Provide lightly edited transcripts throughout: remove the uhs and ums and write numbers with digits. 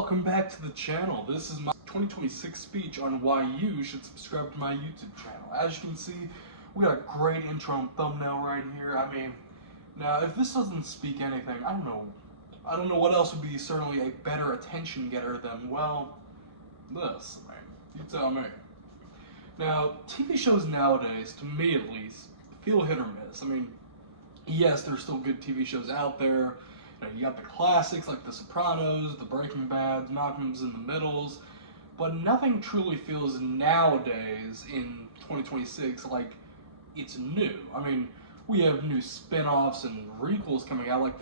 welcome back to the channel. This is my 2026 speech on why you should subscribe to my YouTube channel. As you can see, we got a great intro and thumbnail right here. Now if this doesn't speak anything, I don't know what else would be certainly a better attention getter than, well, this. You tell me. Now, TV shows nowadays, to me at least, feel hit or miss. Yes, there's still good TV shows out there. You got the classics like The Sopranos, The Breaking Bad, Malcolm's in the Middles, but nothing truly feels nowadays in 2026 like it's new. We have new spin-offs and requels coming out, like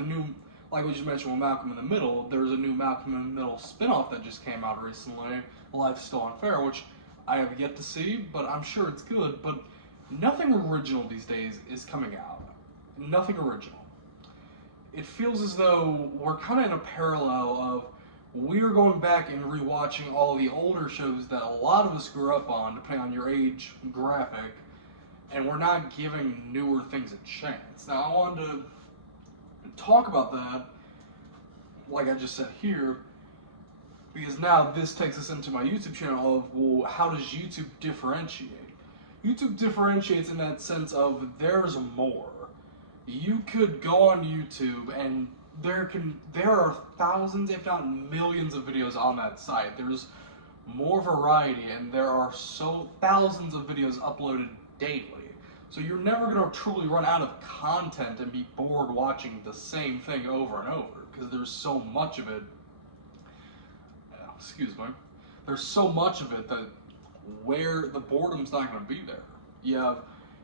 we just mentioned with Malcolm in the Middle. There's a new Malcolm in the Middle spin-off that just came out recently, Life's Still Unfair, which I have yet to see, but I'm sure it's good. But nothing original these days is coming out. Nothing original. It feels as though we're kind of in a parallel of we're going back and rewatching all the older shows that a lot of us grew up on, depending on your age graphic, and we're not giving newer things a chance. Now, I wanted to talk about that, like I just said here, because now this takes us into my YouTube channel of, well, how does YouTube differentiate? YouTube differentiates in that sense of there's more. You could go on YouTube and there are thousands, if not millions of videos on that site. There's more variety and there are thousands of videos uploaded daily. So you're never going to truly run out of content and be bored watching the same thing over and over, because there's so much of it. There's so much of it that where the boredom's not going to be there.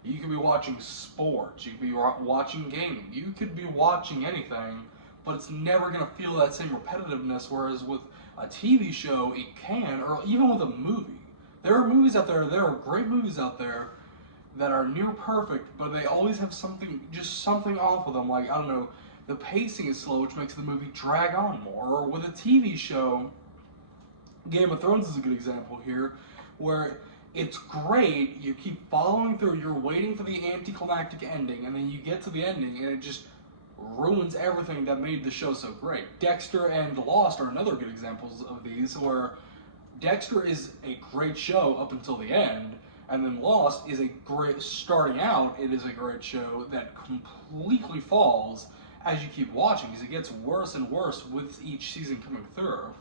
You could be watching sports, you could be watching gaming, you could be watching anything, but it's never going to feel that same repetitiveness, whereas with a TV show, it can, or even with a movie. There are movies out there, there are great movies out there that are near perfect, but they always have something off with them, like, the pacing is slow, which makes the movie drag on more. Or with a TV show, Game of Thrones is a good example here, where it's great, you keep following through, you're waiting for the anticlimactic ending, and then you get to the ending, and it just ruins everything that made the show so great. Dexter and Lost are another good examples of these, where Dexter is a great show up until the end, and then Lost is starting out, it is a great show that completely falls as you keep watching, because it gets worse and worse with each season coming through.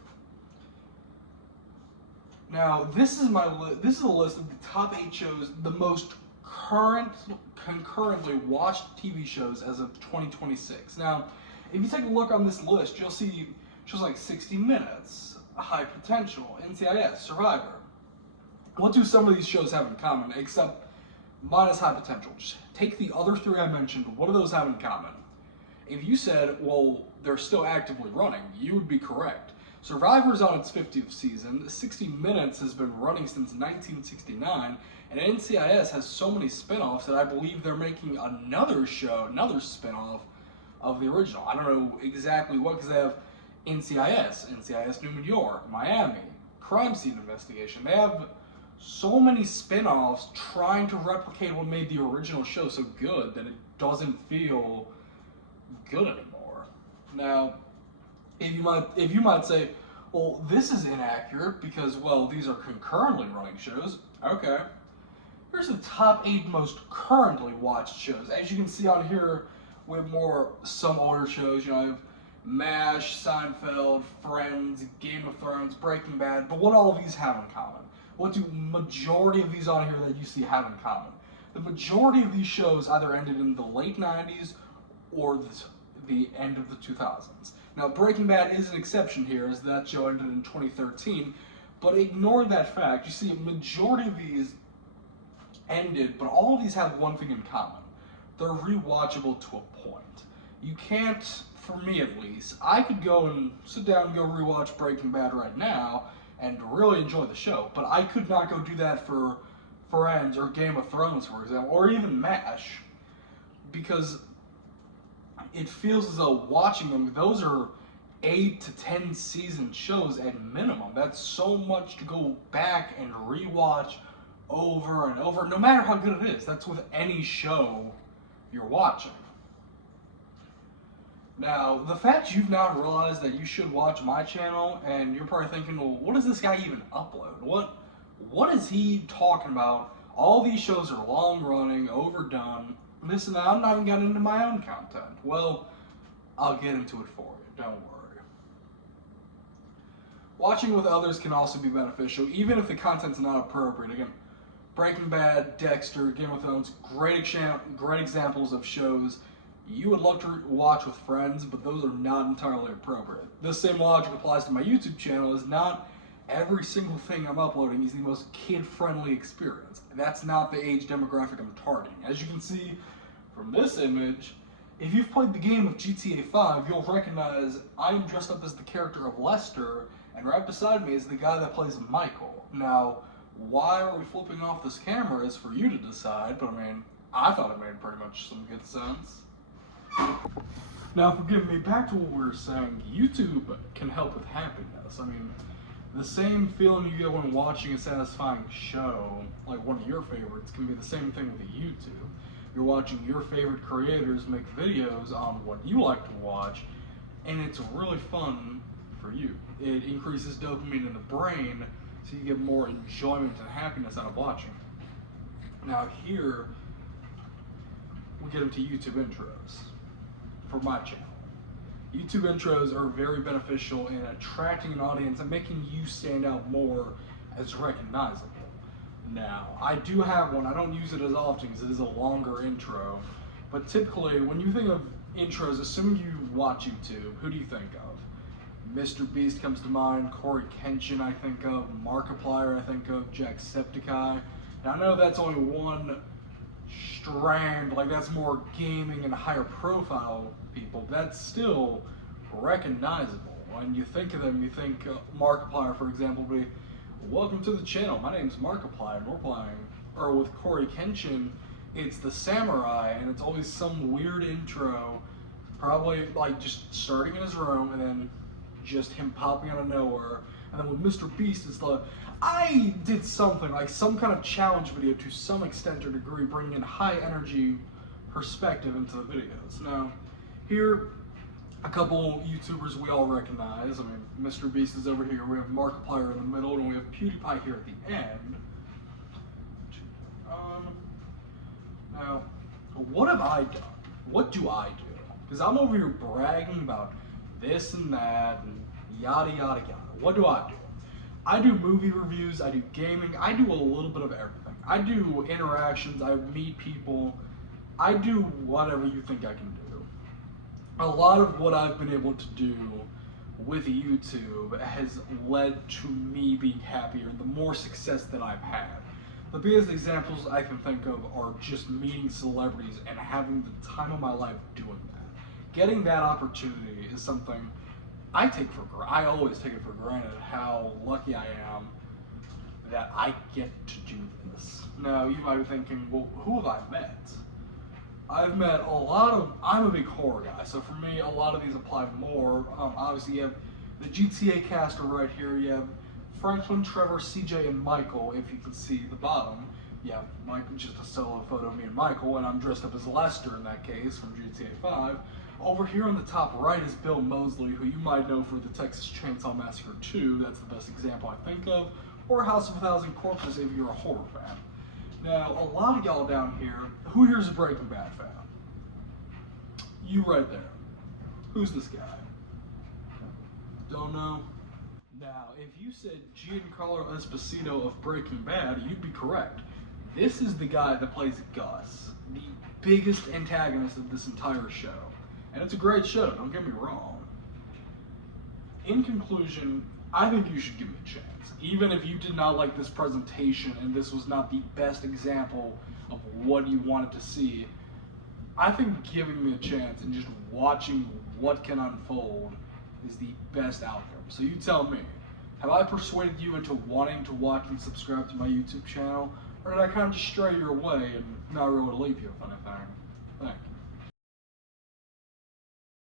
Now, this is a list of the top 8 shows, the most concurrently watched TV shows as of 2026. Now, if you take a look on this list, you'll see shows like 60 Minutes, High Potential, NCIS, Survivor. What do some of these shows have in common, except minus High Potential? Just take the other 3 I mentioned, what do those have in common? If you said, well, they're still actively running, you would be correct. Survivor's on its 50th season, 60 Minutes has been running since 1969, and NCIS has so many spin-offs that I believe they're making another spin-off of the original. I don't know exactly what, because they have NCIS New York, Miami, Crime Scene Investigation. They have so many spin-offs trying to replicate what made the original show so good that it doesn't feel good anymore. Now, if you might say, well, this is inaccurate because, well, these are concurrently running shows. Okay. Here's the top 8 most currently watched shows. As you can see on here, we have some older shows. I have MASH, Seinfeld, Friends, Game of Thrones, Breaking Bad. But what all of these have in common? What do majority of these on here that you see have in common? The majority of these shows either ended in the late 90s or the end of the 2000s. Now, Breaking Bad is an exception here, as that show ended in 2013, but ignore that fact. You see, a majority of these ended, but all of these have one thing in common. They're rewatchable to a point. You can't, for me at least, I could go and sit down and go rewatch Breaking Bad right now and really enjoy the show, but I could not go do that for Friends or Game of Thrones, for example, or even MASH, because it feels as though watching them, those are 8 to 10 season shows at minimum. That's so much to go back and rewatch over and over, no matter how good it is. That's with any show you're watching. Now, the fact you've not realized that you should watch my channel, and you're probably thinking, well, what does this guy even upload? What is he talking about? All these shows are long running, overdone, this and that. I'm not even getting into my own content. Well, I'll get into it for you, don't worry. Watching with others can also be beneficial, even if the content's not appropriate. Again, Breaking Bad, Dexter, Game of Thrones, great examples of shows you would love to watch with friends, but those are not entirely appropriate. This same logic applies to my YouTube channel, is not every single thing I'm uploading is the most kid-friendly experience. That's not the age demographic I'm targeting. As you can see from this image, if you've played the game of GTA 5, you'll recognize I'm dressed up as the character of Lester, and right beside me is the guy that plays Michael. Now, why are we flipping off this camera is for you to decide, but I mean, I thought it made pretty much some good sense. Now, forgive me, back to what we were saying, YouTube can help with happiness. I mean, the same feeling you get when watching a satisfying show, like one of your favorites, can be the same thing with YouTube. You're watching your favorite creators make videos on what you like to watch, and it's really fun for you. It increases dopamine in the brain, so you get more enjoyment and happiness out of watching. Now here, we get into YouTube intros for my channel. YouTube intros are very beneficial in attracting an audience and making you stand out more as recognizable. Now, I do have one. I don't use it as often because it is a longer intro, but typically when you think of intros, assuming you watch YouTube, who do you think of? Mr. Beast comes to mind, Corey Kenshin I think of, Markiplier I think of, Jacksepticeye. Now I know that's only one strand, like that's more gaming and higher profile people, but that's still recognizable. When you think of them, you think Markiplier, for example, would be, welcome to the channel, my name's Markiplier, and we're playing. Or with Corey Kenshin, it's the samurai, and it's always some weird intro, probably like just starting in his room, and then just him popping out of nowhere. And then with Mr. Beast, it's like, I did something, like some kind of challenge video to some extent or degree, bringing in high energy perspective into the videos. Now, here, a couple YouTubers we all recognize. I mean, Mr. Beast is over here, we have Markiplier in the middle, and we have PewDiePie here at the end. Now, what have I done? What do I do? Because I'm over here bragging about this and that, and yada yada yada. What do? I do movie reviews, I do gaming, I do a little bit of everything. I do interactions, I meet people, I do whatever you think I can do. A lot of what I've been able to do with YouTube has led to me being happier and the more success that I've had. The biggest examples I can think of are just meeting celebrities and having the time of my life doing that. Getting that opportunity is something I always take it for granted how lucky I am that I get to do this. Now, you might be thinking, well, who have I met? I've met I'm a big horror guy, so for me, a lot of these apply more. Obviously, you have the GTA caster right here. You have Franklin, Trevor, CJ, and Michael, if you can see the bottom. Yeah, Mike, just a solo photo of me and Michael, and I'm dressed up as Lester in that case from GTA 5. Over here on the top right is Bill Moseley, who you might know for the Texas Chainsaw Massacre 2, that's the best example I think of, or House of a Thousand Corpses if you're a horror fan. Now, a lot of y'all down here, who here's a Breaking Bad fan? You right there. Who's this guy? Don't know? Now, if you said Giancarlo Esposito of Breaking Bad, you'd be correct. This is the guy that plays Gus, the biggest antagonist of this entire show. And it's a great show, don't get me wrong. In conclusion, I think you should give me a chance. Even if you did not like this presentation and this was not the best example of what you wanted to see, I think giving me a chance and just watching what can unfold is the best outcome. So you tell me, have I persuaded you into wanting to watch and subscribe to my YouTube channel? Or did I kind of just stray your way and not really leave you with anything? Thank you.